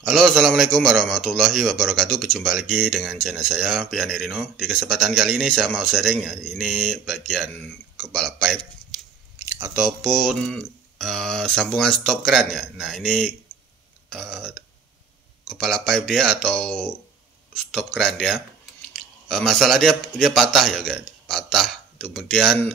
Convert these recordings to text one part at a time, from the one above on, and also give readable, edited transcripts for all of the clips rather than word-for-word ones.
Halo, assalamualaikum warahmatullahi wabarakatuh. Berjumpa lagi dengan channel saya, Pian Irino. Di kesempatan kali ini saya mau sharing ya. Ini bagian kepala pipe ataupun sambungan stop kran ya. Nah, ini kepala pipe dia atau stop kran dia. Masalah dia patah ya, guys. Patah. Kemudian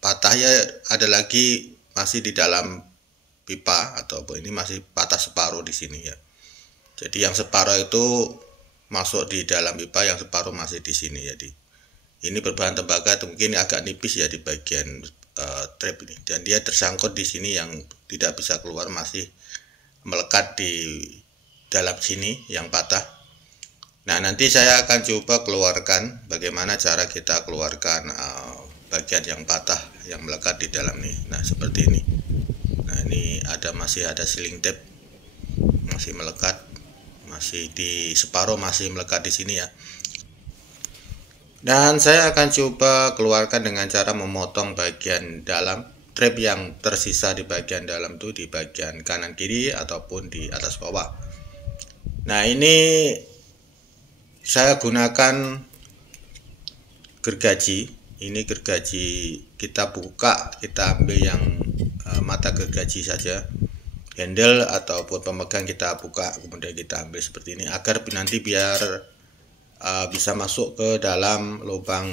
patahnya ada lagi masih di dalam pipa ataupun ini masih patah separuh di sini ya. Jadi yang separuh itu masuk di dalam pipa, yang separuh masih di sini. Jadi ini berbahan tembaga, mungkin agak nipis ya di bagian trap ini. Dan dia tersangkut di sini yang tidak bisa keluar, masih melekat di dalam sini yang patah. Nah, nanti saya akan coba keluarkan bagaimana cara kita keluarkan bagian yang patah yang melekat di dalam nih. Nah, seperti ini. Nah, ini masih ada sealing tape, masih melekat, masih di separuh masih melekat di sini ya. Dan saya akan coba keluarkan dengan cara memotong bagian dalam trap yang tersisa di bagian dalam tuh, di bagian kanan kiri ataupun di atas bawah. Nah, ini saya gunakan gergaji. Ini gergaji kita buka, kita ambil yang mata gergaji saja, handle ataupun pemegang kita buka, kemudian kita ambil seperti ini agar nanti biar bisa masuk ke dalam lubang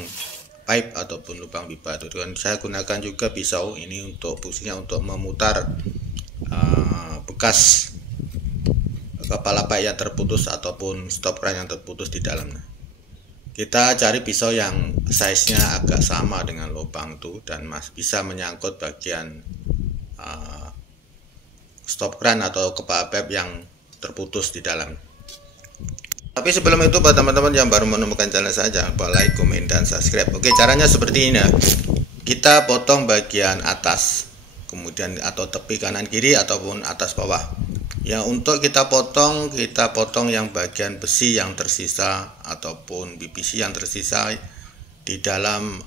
pipe ataupun lubang pipa. Dan saya gunakan juga pisau ini untuk fungsinya untuk memutar bekas kepala pipe yang terputus ataupun stop kran yang terputus di dalamnya. Kita cari pisau yang size-nya agak sama dengan lubang itu dan bisa menyangkut bagian stop kran atau kepala pipe yang terputus di dalam. Tapi sebelum itu, buat teman-teman yang baru menemukan channel saya, jangan lupa like, komen, dan subscribe. Oke, caranya seperti ini ya. Kita potong bagian atas, kemudian atau tepi kanan kiri ataupun atas bawah. Ya, untuk kita potong yang bagian besi yang tersisa ataupun PVC yang tersisa di dalam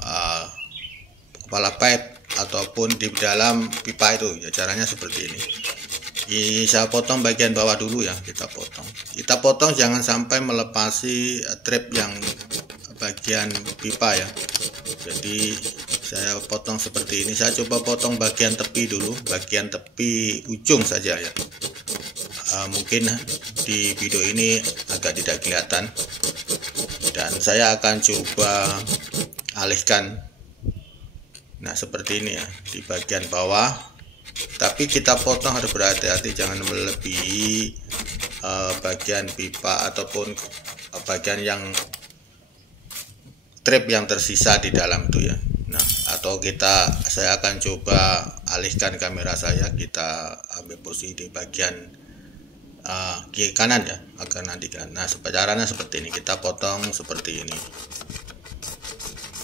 kepala pipe ataupun di dalam pipa itu. Ya, caranya seperti ini. Saya potong bagian bawah dulu ya, kita potong jangan sampai melepasi trap yang bagian pipa ya. Jadi saya potong seperti ini. Saya coba potong bagian tepi dulu, bagian tepi ujung saja ya. Mungkin di video ini agak tidak kelihatan, dan saya akan coba alihkan. Nah, seperti ini ya, di bagian bawah. Tapi kita potong harus berhati-hati, jangan melebihi bagian pipa ataupun bagian yang trap yang tersisa di dalam itu ya. Nah, atau saya akan coba alihkan kamera saya, kita ambil posisi di bagian kiri kanan ya, agar nanti kan. Nah, caranya seperti ini, kita potong seperti ini.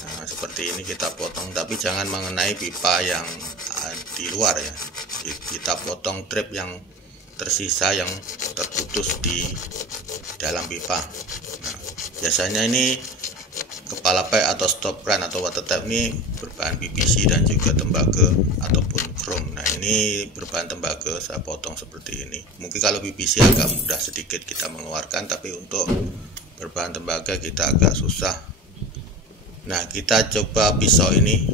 Nah, seperti ini kita potong, tapi jangan mengenai pipa yang di luar ya. Kita potong trap yang tersisa yang terputus di dalam pipa. Nah, biasanya ini kepala pipe atau stop kran atau water tap ini berbahan PVC dan juga tembaga ataupun chrome. Nah, ini berbahan tembaga, saya potong seperti ini. Mungkin kalau PVC agak mudah sedikit kita mengeluarkan, tapi untuk berbahan tembaga kita agak susah. Nah, kita coba pisau ini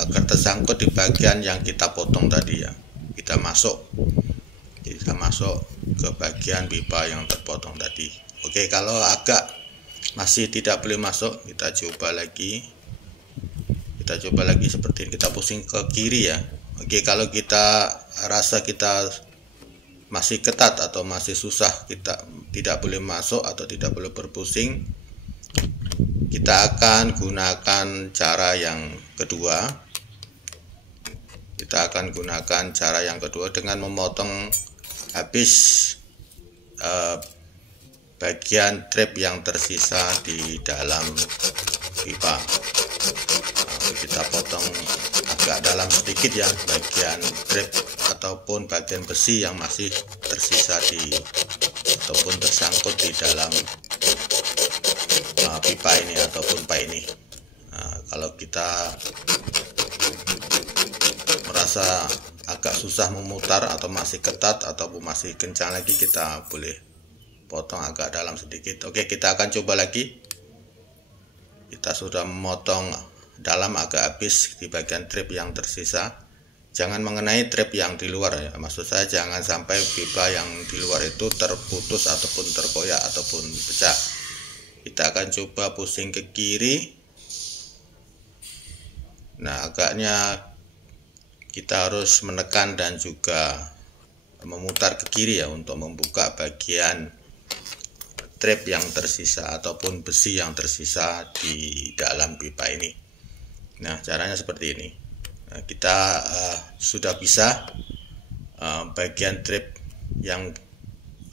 agar tersangkut di bagian yang kita potong tadi ya. Kita masuk ke bagian pipa yang terpotong tadi. Oke, kalau agak masih tidak boleh masuk, kita coba lagi seperti ini, kita pusing ke kiri ya. Oke, kalau kita rasa kita masih ketat atau masih susah, kita tidak boleh masuk atau tidak boleh berpusing, kita akan gunakan cara yang kedua. Dengan memotong habis bagian trap yang tersisa di dalam pipa. Nah, kita potong agak dalam sedikit ya, bagian trap ataupun bagian besi yang masih tersisa ataupun tersangkut di dalam pipa ini ataupun pipe ini. Nah, kalau kita merasa agak susah memutar atau masih ketat ataupun masih kencang lagi, kita boleh potong agak dalam sedikit. Oke, kita akan coba lagi. Kita sudah memotong dalam agak habis di bagian trip yang tersisa. Jangan mengenai trip yang di luar ya, maksud saya jangan sampai pipa yang di luar itu terputus ataupun terkoyak ataupun pecah. Kita akan coba pusing ke kiri. Nah, agaknya kita harus menekan dan juga memutar ke kiri ya untuk membuka bagian trip yang tersisa ataupun besi yang tersisa di dalam pipa ini. Nah, caranya seperti ini. Nah, kita sudah bisa bagian trip yang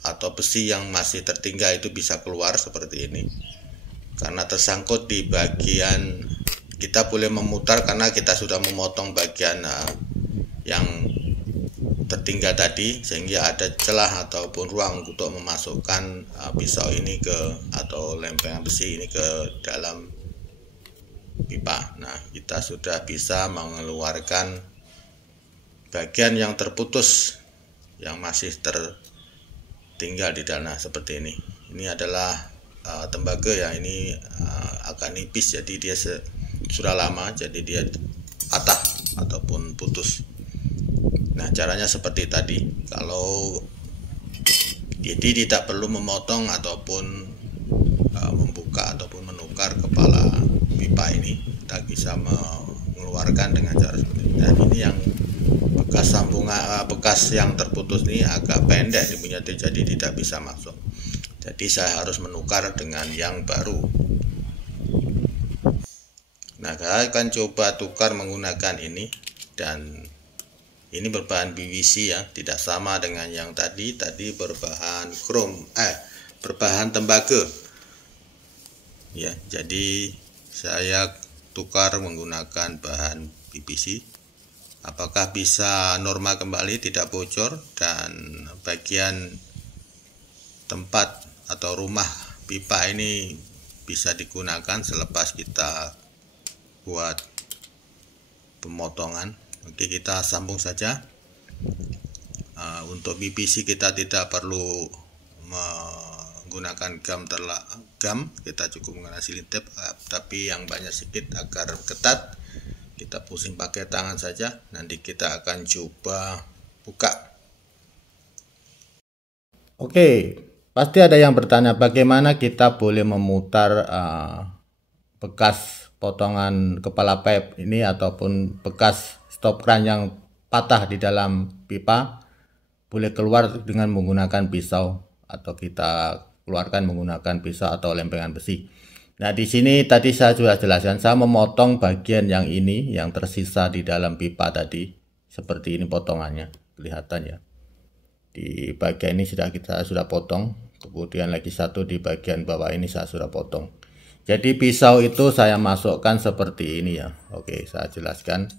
atau besi yang masih tertinggal itu bisa keluar seperti ini. Karena tersangkut di bagian, kita boleh memutar karena kita sudah memotong bagian yang tertinggal tadi, sehingga ada celah ataupun ruang untuk memasukkan pisau ini atau lempengan besi ini ke dalam pipa. Nah, kita sudah bisa mengeluarkan bagian yang terputus yang masih tertinggal di dalam seperti ini. Ini adalah tembaga ya, ini agak nipis, jadi dia sudah lama, jadi dia patah ataupun putus. Nah, caranya seperti tadi. Jadi tidak perlu memotong ataupun membuka ataupun menukar kepala pipa ini. Kita bisa mengeluarkan dengan cara seperti ini. Dan ini yang bekas sambungan, bekas yang terputus ini agak pendek punya, jadi tidak bisa masuk. Jadi saya harus menukar dengan yang baru. Nah, saya akan coba tukar menggunakan ini, dan ini berbahan PVC ya, tidak sama dengan yang tadi berbahan berbahan tembaga. Ya, jadi saya tukar menggunakan bahan PVC. Apakah bisa normal kembali, tidak bocor, dan bagian tempat atau rumah pipa ini bisa digunakan selepas kita buat pemotongan. Oke, kita sambung saja. Untuk PVC kita tidak perlu menggunakan gam, kita cukup menggunakan silin tape, tapi yang banyak sedikit agar ketat. Kita pusing pakai tangan saja. Nanti kita akan coba buka. Oke, pasti ada yang bertanya bagaimana kita boleh memutar bekas potongan kepala pipe ini ataupun bekas stop kran yang patah di dalam pipa boleh keluar dengan menggunakan pisau, atau kita keluarkan menggunakan pisau atau lempengan besi. Nah, di sini tadi saya sudah jelaskan, saya memotong bagian yang ini yang tersisa di dalam pipa tadi. Seperti ini potongannya, kelihatan ya. Di bagian ini kita sudah potong, kemudian lagi satu di bagian bawah ini saya sudah potong. Jadi pisau itu saya masukkan seperti ini ya. Oke, saya jelaskan.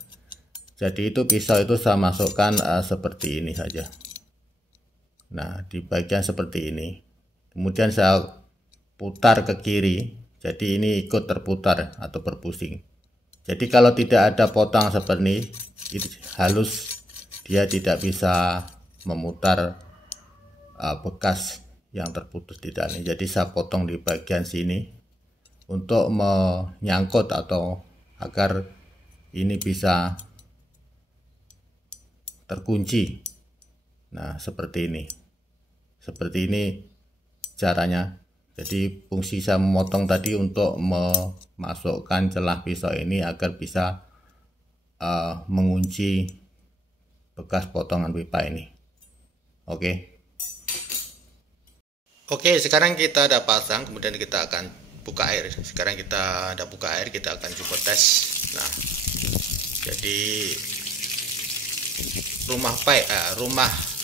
Jadi itu pisau itu saya masukkan seperti ini saja. Nah, di bagian seperti ini. Kemudian saya putar ke kiri. Jadi ini ikut terputar atau berpusing. Jadi kalau tidak ada potong seperti ini, halus, dia tidak bisa memutar bekas yang terputus di dalam. Jadi saya potong di bagian sini untuk menyangkut atau agar ini bisa terkunci. Nah, seperti ini caranya. Jadi fungsi saya memotong tadi untuk memasukkan celah pisau ini agar bisa mengunci bekas potongan pipa ini. Oke, sekarang kita ada pasang, kemudian kita akan buka air. Sekarang kita ada buka air, kita akan coba tes. Nah, jadi rumah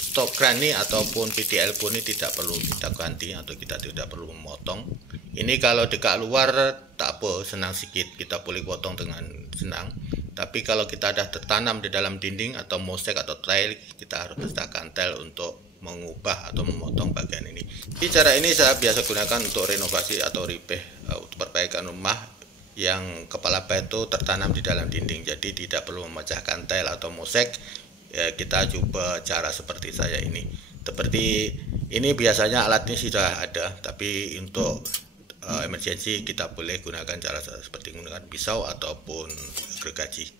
stop kran ini ataupun PDL pun ini tidak perlu kita ganti atau kita tidak perlu memotong. Ini kalau dekat luar tak apa, senang sedikit kita boleh potong dengan senang. Tapi kalau kita ada tertanam di dalam dinding atau mosek atau tile, kita harus letakkan tile untuk mengubah atau memotong bagian ini. Jadi cara ini saya biasa gunakan untuk renovasi atau repair, untuk perbaikan rumah yang kepala pipe itu tertanam di dalam dinding. Jadi tidak perlu memecahkan tile atau mosek, ya kita coba cara seperti saya ini. Seperti ini biasanya alatnya sudah ada, tapi untuk emergency kita boleh gunakan cara seperti menggunakan pisau ataupun gergaji.